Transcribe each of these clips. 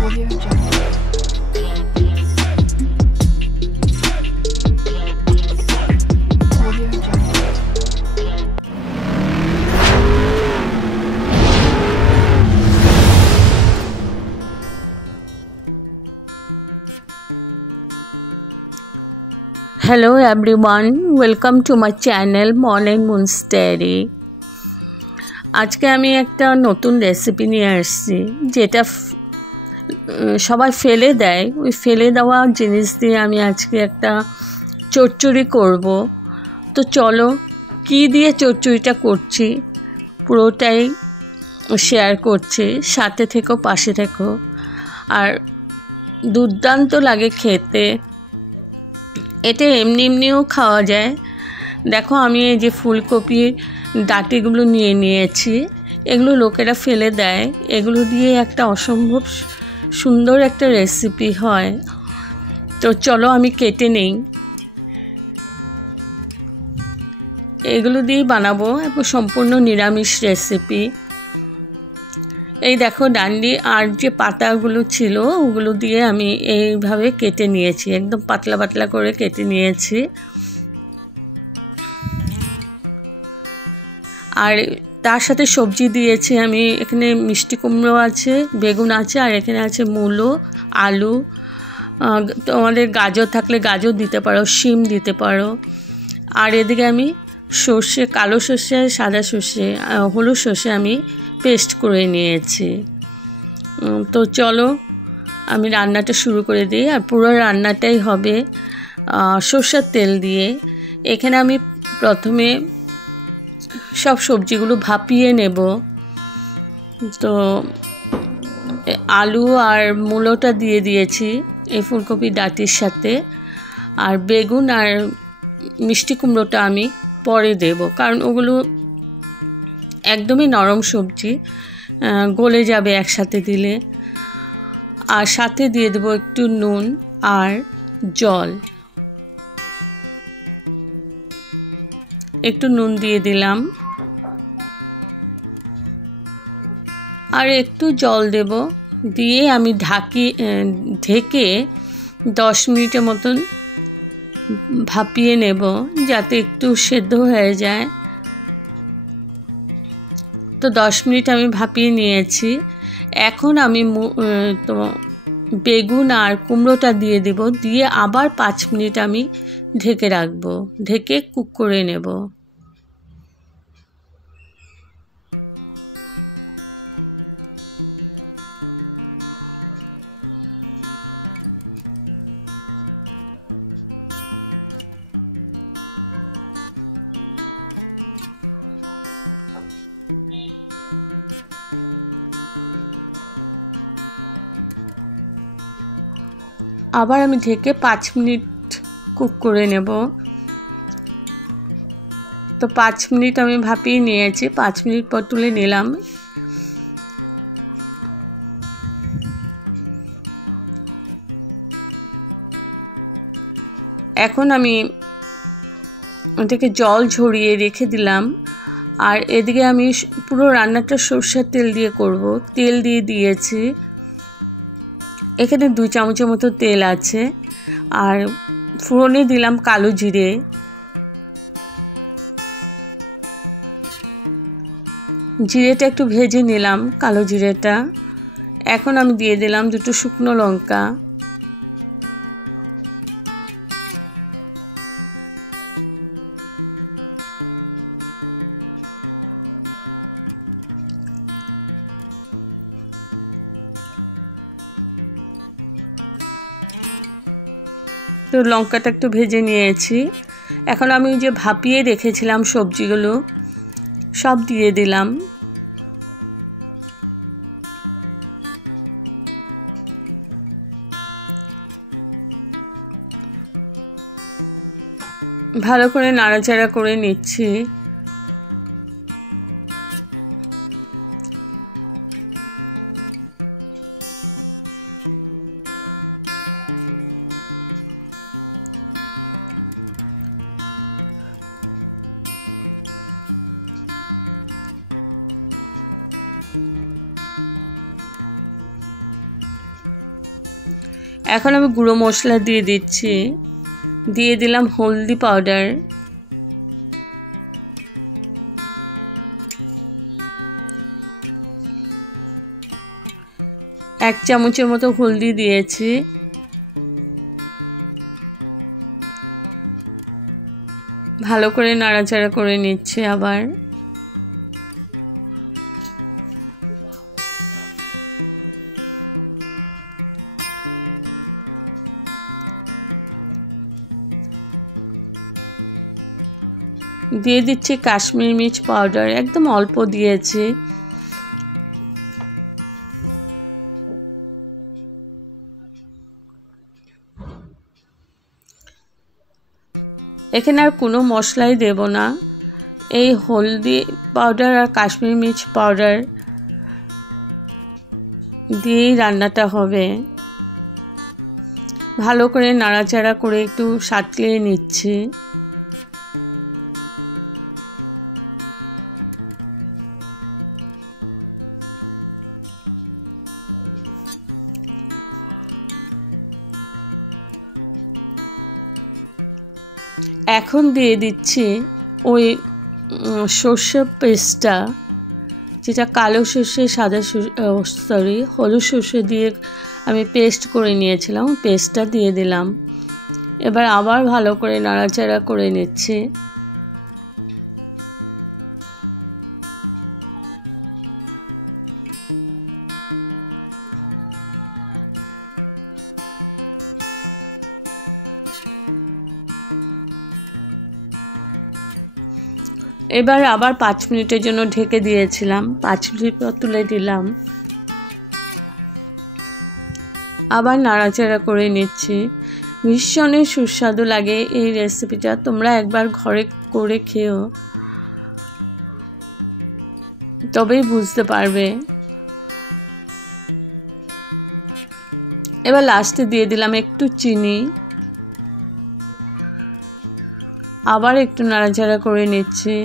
Audio Jungle. Audio Jungle. Hello everyone, welcome to my channel Morning Moon's Diary. আজকে আমি একটা নতুন recipe নিয়ে আসছি যেটা সবাই ফেলে দেয়। ওই ফেলে দেওয়া জিনিস দিয়ে আমি আজকে একটা চচ্চড়ি করব। তো চলো কি দিয়ে চচ্চড়িটা করছি পুরোটাই শেয়ার করছি, সাথে থেকো, পাশে থেকো। আর দুর্দান্ত লাগে খেতে, এটা এমনি এমনিও খাওয়া যায়। দেখো আমি এই যে ফুলকপির ডাঁটিগুলো নিয়ে নিয়েছি, এগুলো লোকেরা ফেলে দেয়, এগুলো দিয়ে একটা অসম্ভব সুন্দর একটা রেসিপি হয়। তো চলো আমি কেটে নেই, এগুলো দিয়েই বানাবো এবং সম্পূর্ণ নিরামিষ রেসিপি। এই দেখো ডান্ডি আর যে পাতাগুলো ছিল ওগুলো দিয়ে আমি এইভাবে কেটে নিয়েছি, একদম পাতলা পাতলা করে কেটে নিয়েছি। আর তার সাথে সবজি দিয়েছি আমি, এখানে মিষ্টি কুমড়ো আছে, বেগুন আছে, আর এখানে আছে মূলো, আলু, তোমাদের গাজর থাকলে গাজর দিতে পারো, শিম দিতে পারো। আর এদিকে আমি সর্ষে, কালো সর্ষে, সাদা সর্ষে, হলুদ সর্ষে আমি পেস্ট করে নিয়েছি। তো চলো আমি রান্নাটা শুরু করে দিই। আর পুরো রান্নাটাই হবে সর্ষের তেল দিয়ে। এখানে আমি প্রথমে সব সবজিগুলো ভাপিয়ে নেব। তো আলু আর মূলোটা দিয়ে দিয়েছি এই ফুলকপি ডাঁটির সাথে, আর বেগুন আর মিষ্টি কুমড়োটা আমি পরে দেব, কারণ ওগুলো একদমই নরম সবজি, গলে যাবে একসাথে দিলে। আর সাথে দিয়ে দেবো একটু নুন আর জল, একটু নুন দিয়ে দিলাম আর একটু জল দেব, দিয়ে আমি ঢেকে 10 মিনিটের মতন ভাপিয়ে নেব যাতে একটু সেদ্ধ হয়ে যায়। তো 10 মিনিট আমি ভাপিয়ে নিয়েছি। এখন আমি বেগুন আর কুমড়োটা দিয়ে দেব, দিয়ে আবার 5 মিনিট আমি ঢেকে রাখবো, ঢেকে কুক করে নেব। আবার আমি ঢেকে 5 মিনিট কুক করে নেব। তো 5 মিনিট আমি ভাপিয়ে নিয়েছি, 5 মিনিট পর তুলে নিলাম। এখন আমি ওটাকে জল ঝরিয়ে রেখে দিলাম। আর এদিকে আমি পুরো রান্নাটা সরষের তেল দিয়ে করব। তেল দিয়ে দিয়েছি, এখানে 2 চামচের মতো তেল আছে। আর ফোড়নে দিলাম কালো জিরে, জিরেটা একটু ভেজে নিলাম, কালো জিরেটা। এখন আমি দিয়ে দিলাম 2টো শুকনো লঙ্কা, তো লঙ্কাটা একটু ভেজে নিয়েছি। এখন আমি যে ভাপিয়ে রেখেছিলাম সবজিগুলো সব দিয়ে দিলাম। ভালো করে নাড়াচাড়া করে নিচ্ছি। এখন আমি গুঁড়ো মশলা দিয়ে দিচ্ছি। দিয়ে দিলাম হলদি পাউডার, এক চামচের মতো হলদি দিয়েছি। ভালো করে নাড়াচাড়া করে নিচ্ছি। আবার দিয়ে দিচ্ছি কাশ্মীরি মির্চ পাউডার, একদম অল্প দিয়েছি। এখানে আর কোনো মশলাই দেব না, এই হলদি পাউডার আর কাশ্মীরি মির্চ পাউডার দিয়েই রান্নাটা হবে। ভালো করে নাড়াচাড়া করে একটু সাঁতলিয়ে নিচ্ছি। এখন দিয়ে দিচ্ছি ওই সর্ষে পেস্টটা, যেটা কালো সর্ষে সাদা হলুদ সর্ষে দিয়ে আমি পেস্ট করে নিয়েছিলাম, পেস্টটা দিয়ে দিলাম। এবার আবার ভালো করে নাড়াচাড়া করে নিচ্ছি। এবার আবার 5 মিনিটের জন্য ঢেকে দিয়েছিলাম। 5 মিনিট পর তুলে দিলাম, আবার নাড়াচাড়া করে নিচ্ছি। ভীষণই সুস্বাদু লাগে এই রেসিপিটা, তোমরা একবার ঘরে করে খেও, তবেই বুঝতে পারবে। এবার লাস্টে দিয়ে দিলাম একটু চিনি, আবার একটু নাড়াচাড়া করে নিচ্ছি।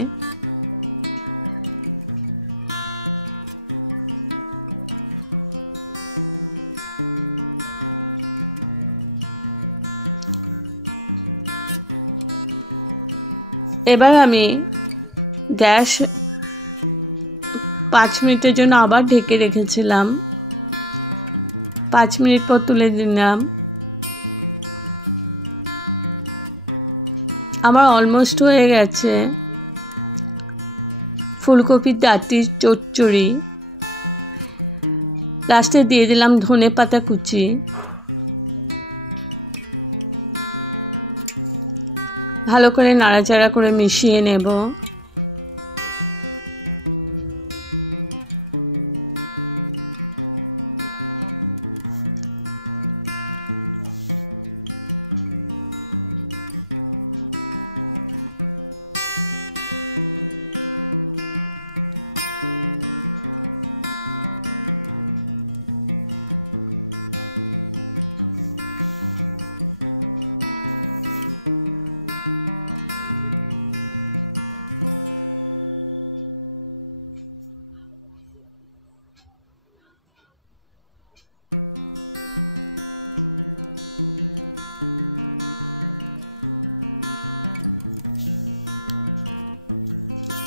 এবার আমি গ্যাস 5 মিনিটের জন্য আবার ঢেকে রেখেছিলাম। 5 মিনিট পর তুলে দিলাম। আমার অলমোস্ট হয়ে গেছে ফুলকপির ডাঁটির চচ্চড়ি। লাস্টে দিয়ে দিলাম ধনেপাতা কুচি। ভালো করে নাড়াচাড়া করে মিশিয়ে নেব।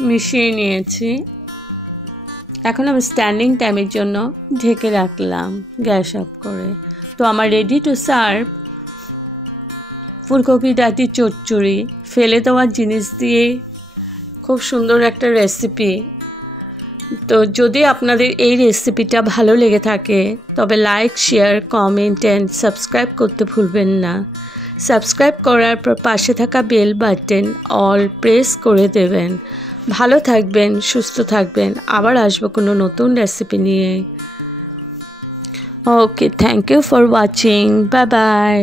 মিশিয়ে নিয়েছি। এখন আমি স্ট্যান্ডিং টাইমের জন্য ঢেকে রাখলাম গ্যাস অফ করে। তো আমার রেডি টু সার্ভ ফুলকপি ডাঁটির চচ্চড়ি। ফেলে দেওয়ার জিনিস দিয়ে খুব সুন্দর একটা রেসিপি। তো যদি আপনাদের এই রেসিপিটা ভালো লেগে থাকে তবে like, share, comment and subscribe করতে ভুলবেন না। সাবস্ক্রাইব করার পর পাশে থাকা বেল বাটন অল প্রেস করে দেবেন। ভালো থাকবেন, সুস্থ থাকবেন। আবার আসবো কোনো নতুন রেসিপি নিয়ে। Okay, thank you for watching. Bye by.